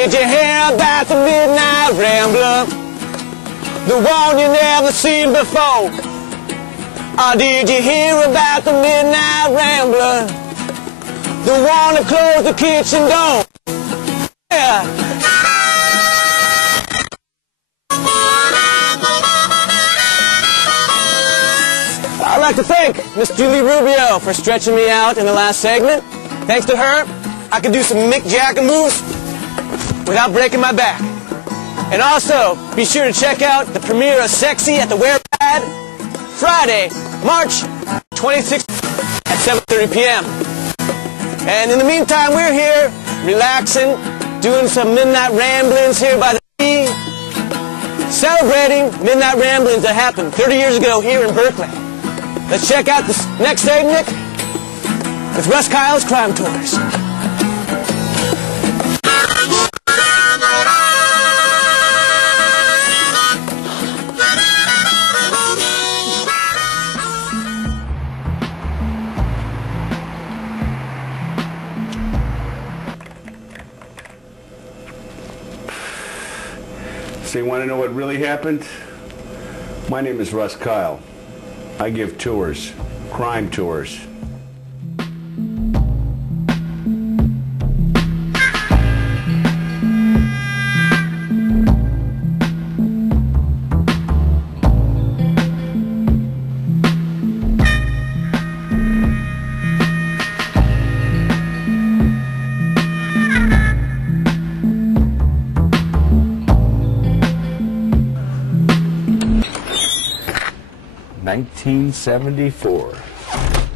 did you hear about the Midnight Rambler? The one you never seen before. Or did you hear about the Midnight Rambler? The one that closed the kitchen door. Yeah. I'd like to thank Miss Julie Rubio for stretching me out in the last segment. Thanks to her, I could do some Mick Jagger moves without breaking my back. And also, be sure to check out the premiere of Sexy at the Warepad, Friday, March 26th at 7:30 p.m. And in the meantime, we're here, relaxing, doing some midnight ramblings here by the sea, celebrating midnight ramblings that happened 30 years ago here in Berkeley. Let's check out this next segment with Russ Kyle's Crime Tours. So you want to know what really happened? My name is Russ Kyle. I give tours, crime tours. (1974).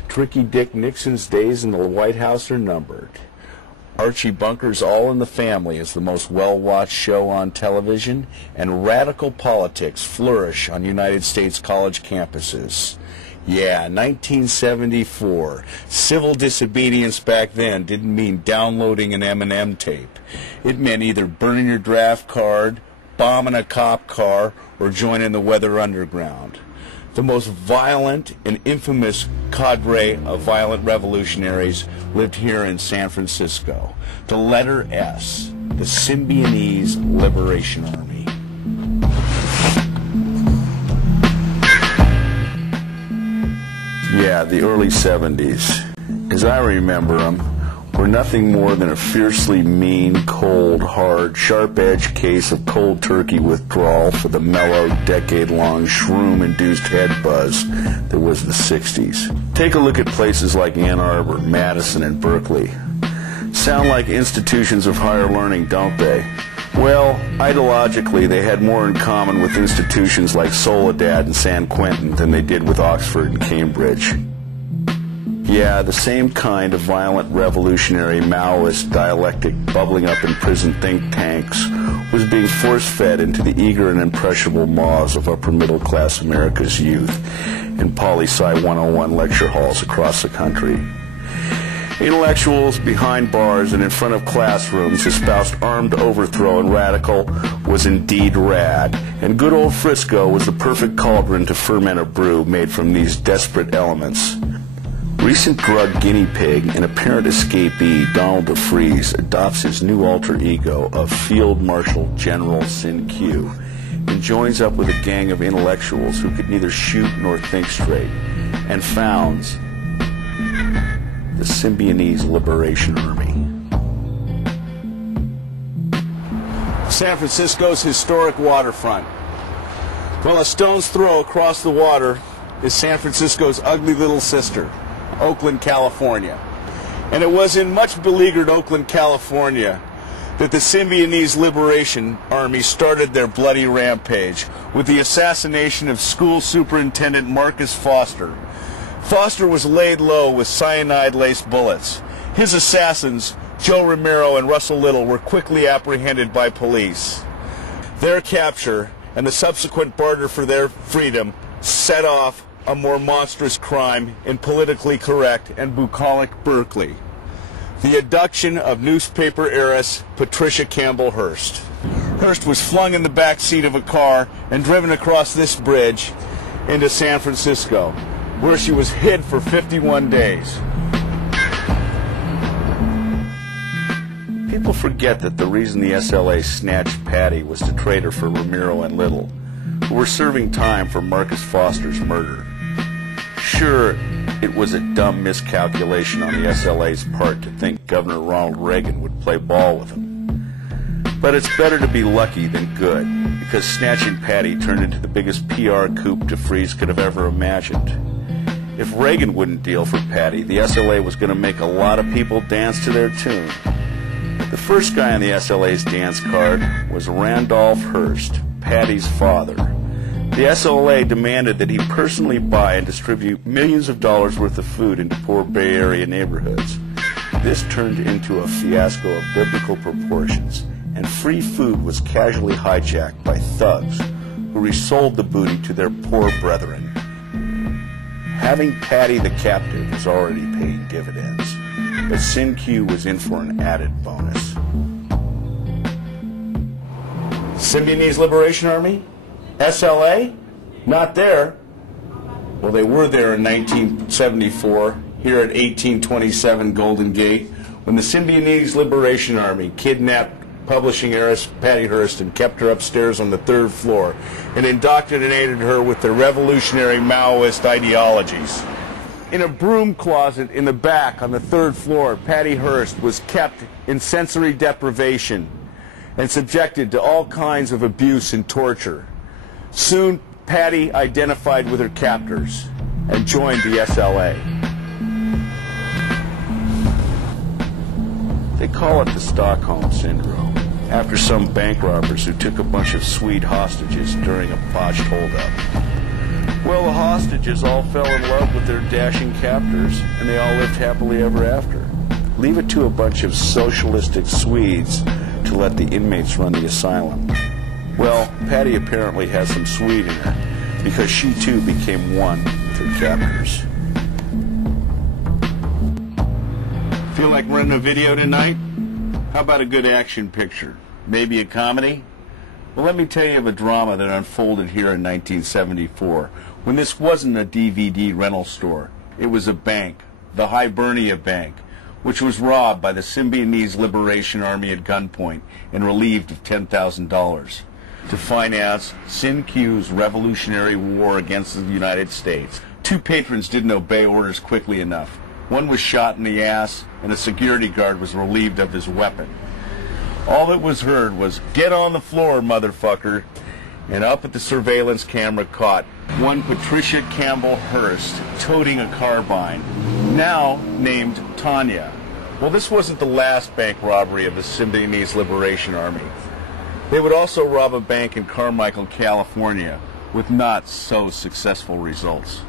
Tricky Dick Nixon's days in the White House are numbered. Archie Bunker's All in the Family is the most well-watched show on television, and radical politics flourish on United States college campuses. Yeah, 1974. Civil disobedience back then didn't mean downloading an M&M tape. It meant either burning your draft card, bombing a cop car, or joining the Weather Underground. The most violent and infamous cadre of violent revolutionaries lived here in San Francisco. The letter S, the Symbionese Liberation Army. Yeah, the early 70s, as I remember them, were nothing more than a fiercely mean, cold, hard, sharp-edged case of cold turkey withdrawal for the mellow, decade-long, shroom-induced head buzz that was the 60s. Take a look at places like Ann Arbor, Madison, and Berkeley. Sound like institutions of higher learning, don't they? Well, ideologically, they had more in common with institutions like Soledad and San Quentin than they did with Oxford and Cambridge. Yeah, the same kind of violent, revolutionary, Maoist dialectic bubbling up in prison think tanks was being force-fed into the eager and impressionable maws of upper-middle-class America's youth in poli-sci 101 lecture halls across the country. Intellectuals behind bars and in front of classrooms espoused armed overthrow, and radical was indeed rad, and good old Frisco was the perfect cauldron to ferment a brew made from these desperate elements. Recent drug guinea pig and apparent escapee Donald DeFreeze adopts his new alter ego of Field Marshal General Sin Q and joins up with a gang of intellectuals who could neither shoot nor think straight, and founds the Symbionese Liberation Army. San Francisco's historic waterfront. Well, a stone's throw across the water is San Francisco's ugly little sister, Oakland, California. And it was in much beleaguered Oakland, California that the Symbionese Liberation Army started their bloody rampage with the assassination of school superintendent Marcus Foster. Foster was laid low with cyanide-laced bullets. His assassins, Joe Romero and Russell Little, were quickly apprehended by police. Their capture and the subsequent barter for their freedom set off a more monstrous crime in politically correct and bucolic Berkeley: the abduction of newspaper heiress Patricia Campbell Hearst. Hearst was flung in the back seat of a car and driven across this bridge into San Francisco, where she was hid for 51 days. People forget that the reason the SLA snatched Patty was to trade her for Ramiro and Little, who were serving time for Marcus Foster's murder. Sure, it was a dumb miscalculation on the SLA's part to think Governor Ronald Reagan would play ball with them. But it's better to be lucky than good, because snatching Patty turned into the biggest PR coup DeFreeze could have ever imagined. If Reagan wouldn't deal for Patty, the SLA was going to make a lot of people dance to their tune. The first guy on the SLA's dance card was Randolph Hearst, Patty's father. The SLA demanded that he personally buy and distribute millions of dollars worth of food into poor Bay Area neighborhoods. This turned into a fiasco of biblical proportions, and free food was casually hijacked by thugs who resold the booty to their poor brethren. Having Patty the captive was already paying dividends, but SynQ was in for an added bonus. Symbionese Liberation Army? SLA? Not there. Well, they were there in 1974, here at 1827 Golden Gate, when the Symbionese Liberation Army kidnapped publishing heiress Patty Hearst and kept her upstairs on the 3rd floor and indoctrinated her with their revolutionary Maoist ideologies. In a broom closet in the back on the 3rd floor, Patty Hearst was kept in sensory deprivation and subjected to all kinds of abuse and torture. Soon, Patty identified with her captors and joined the SLA. They call it the Stockholm Syndrome, after some bank robbers who took a bunch of Swede hostages during a botched holdup. Well, the hostages all fell in love with their dashing captors, and they all lived happily ever after. Leave it to a bunch of socialistic Swedes to let the inmates run the asylum. Well, Patty apparently has some Swede in her, because she too became one with her captors. Feel like running a video tonight? How about a good action picture? Maybe a comedy? Well, let me tell you of a drama that unfolded here in 1974, when this wasn't a DVD rental store. It was a bank, the Hibernia Bank, which was robbed by the Symbionese Liberation Army at gunpoint and relieved of $10,000 to finance SynQ's revolutionary war against the United States. 2 patrons didn't obey orders quickly enough. One was shot in the ass, and a security guard was relieved of his weapon. All that was heard was, "Get on the floor, motherfucker," and up at the surveillance camera caught one Patricia Campbell Hearst toting a carbine, now named Tanya. Well, this wasn't the last bank robbery of the Symbionese Liberation Army. They would also rob a bank in Carmichael, California, with not so successful results.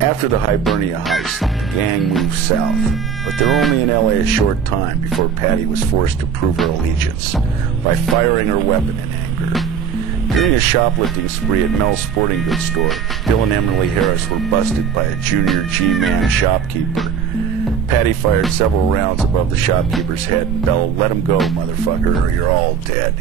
After the Hibernia heist, the gang moved south, but they were only in LA a short time before Patty was forced to prove her allegiance by firing her weapon in anger. During a shoplifting spree at Mel's Sporting Goods store, Bill and Emily Harris were busted by a junior G-man shopkeeper. Patty fired several rounds above the shopkeeper's head and bellowed, "Let him go, motherfucker, or you're all dead."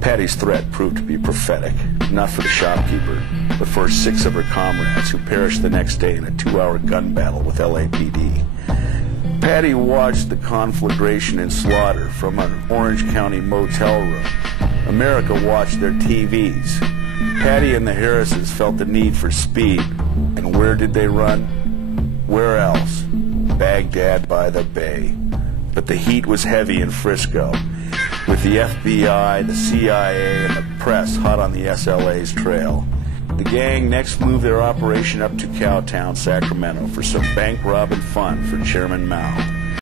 Patty's threat proved to be prophetic, not for the shopkeeper, but for 6 of her comrades who perished the next day in a 2-hour gun battle with LAPD. Patty watched the conflagration and slaughter from an Orange County motel room. America watched their TVs. Patty and the Harrises felt the need for speed. And where did they run? Where else? Baghdad by the Bay. But the heat was heavy in Frisco, with the FBI, the CIA, and the press hot on the SLA's trail. The gang next moved their operation up to Cowtown, Sacramento, for some bank robbing fun for Chairman Mao.